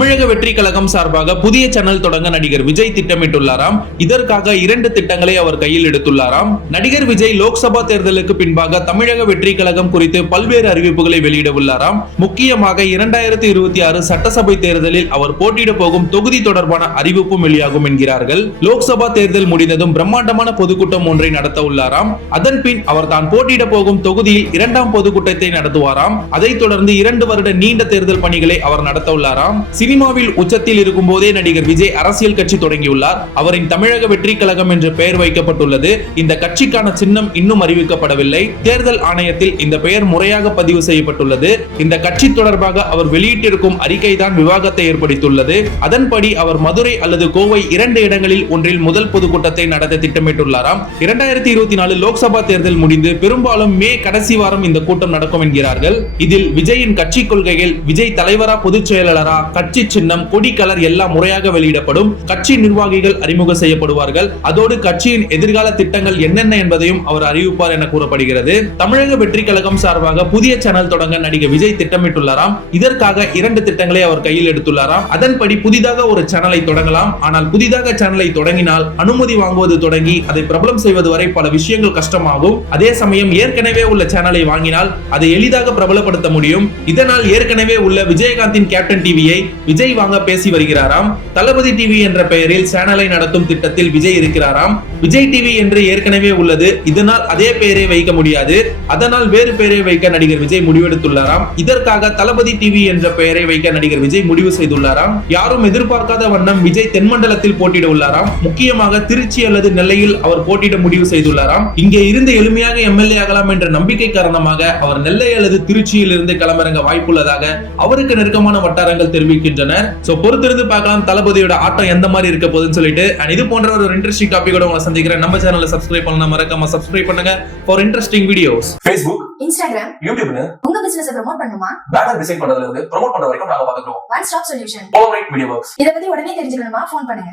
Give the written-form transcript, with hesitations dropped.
தமிழக வெற்றி கழகம் சார்பாக புதிய சேனல் தொடங்க நடிகர் விஜய் திட்டமிட்டுள்ளாராம். இதற்காக 2 திட்டங்களை அவர் கையில் எடுத்துள்ளாராம். நடிகர் விஜய் லோக்சபா தேர்தலுக்கு பின்பாக தமிழக வெற்றி கழகம் குறித்து பல்வேறு அறிவிப்புகளை வெளியிட உள்ளாராம். முக்கியமாக 2026 சட்டசபை தேர்தலில் அவர் போட்டியிட போகும் தொகுதி தொடர்பான அறிவிப்பும் வெளியாகும் என்கிறார்கள். லோக்சபா தேர்தல் முடிந்ததும் பிரம்மாண்டமான பொதுக்கூட்டம் ஒன்றை நடத்த உள்ளாராம். அதன் பின் அவர் தான் போட்டியிட போகும் தொகுதியில் 2ஆம் பொதுக்கூட்டத்தை நடத்துவாராம். அதைத் தொடர்ந்து 2 வருட நீண்ட தேர்தல் பணிகளை அவர் நடத்த உள்ளாராம். சினிமாவில் உச்சத்தில் இருக்கும் போதே நடிகர் விஜய் அரசியல் கட்சி தொடங்கியுள்ளார். அவரின் தமிழக வெற்றி கழகம் என்ற பெயர் வைக்கப்பட்டுள்ளது. இந்த கட்சிக்கான சின்னம் இன்னும் அறிவிக்கப்படவில்லை. தேர்தல் ஆணையத்தில் இந்த பெயர் முறையாக பதிவு செய்யப்பட்டுள்ளது. இந்த கட்சி தொடர்பாக அவர் வெளியிட்டிருக்கும் அறிக்கை தான் விவாதத்தை ஏற்படுத்தியுள்ளது. அதன்படி அவர் மதுரை அல்லது கோவை 2 இடங்களில் ஒன்றில் முதல் பொதுக்கூட்டத்தை நடத்த திட்டமிட்டுள்ளாராம். 2024 லோக்சபா தேர்தல் முடிந்து பெரும்பாலும் மே கடைசி வாரம் இந்த கூட்டம் நடக்கும் என்கிறார்கள். இதில் விஜயின் கட்சி கொள்கைகள், விஜய் தலைவரா பொதுச் செயலாளரா, கட்சி சின்னம், கொடி கலர் எல்லாம் முறையாக வெளியிடப்படும். கட்சி நிர்வாகிகள் அறிமுகம் செய்யப்படுவார்கள். அதோடு கட்சியின் எதிர்கால திட்டங்கள் என்னென்ன என்பதையும் அவர் அறிவிப்பார் என கூறப்படுகிறது. தமிழக வெற்றி கழகம் சார்பாக புதிய சேனல் தொடங்க நடிகர் விஜய் திட்டமிட்டுள்ளாராம். இதற்காக 2 திட்டங்களை அவர் கையில் எடுத்துள்ளாராம். அதன்படி புதிதாக ஒரு சேனலை தொடங்கலாம். ஆனால் புதிதாக சேனலை தொடங்கினால் அனுமதி வாங்குவது தொடங்கி அதை பிரபலம் செய்வது வரை பல விஷயங்கள் கஷ்டமாகும். அதே சமயம் ஏற்கனவே உள்ள சேனலை வாங்கினால் அதை எளிதாக பிரபலப்படுத்த முடியும். இதனால் ஏற்கனவே உள்ள விஜயகாந்தின் கேப்டன் டிவியை விஜய் வாங்க பேசி வருகிறாராம். தளபதி டிவி என்ற பெயரில் சேனலை நடத்தும் திட்டத்தில் விஜய் இருக்கிறாராம். விஜய் டிவி என்று ஏற்கனவே உள்ளது. இதனால் அதே பெயரை வைக்க முடியாது. அதனால் வேறு பெயரை வைக்க நடிகர் விஜய் முடிவெடுத்துள்ளாராம். இதற்காக தளபதி டிவி என்ற பெயரை வைக்க நடிகர் விஜய் முடிவு செய்துள்ளாராம். யாரும் எதிர்பார்க்காத வண்ணம் விஜய் தென்மண்டலத்தில் போட்டியிட உள்ளாராம். முக்கியமாக திருச்சி அல்லது நெல்லையில் அவர் போட்டியிட முடிவு செய்துள்ளாராம். இங்கே இருந்து எளிமையாக எம்எல்ஏ ஆகலாம் என்ற நம்பிக்கை காரணமாக அவர் நெல்லை அல்லது திருச்சியில் இருந்து களமிறங்க வாய்ப்புள்ளதாக அவருக்கு நெருக்கமான வட்டாரங்கள் தெரிவிக்கின்றனர். சோ பொறுத்திருந்து பார்க்கலாம் தளபதியோட ஆட்டம் எந்த மாதிரி இருக்க போகுதுன்னு சொல்லிட்டு. அண்ட் இது போன்ற ஒரு இன்ட்ரெஸ்டிங் டாபிக்கோட உங்களை சந்திக்கிறேன். நம்ம சேனலை சப்ஸ்கிரைப் பண்ணலாம், மறக்காம சப்ஸ்கிரைப் பண்ணுங்க for interesting videos. Facebook, Instagram, YouTube உங்க பிசினஸ் ப்ரோமோட் பண்ணுமா? பேனர் டிசைன் பண்றதுல இருந்து ப்ரோமோட் பண்ற வரைக்கும் நாங்க பாத்துக்கிறோம். One stop solution. All right, Media Works. இத பத்தி உடனே தெரிஞ்சுக்கணுமா? ஃபோன் பண்ணுங்க.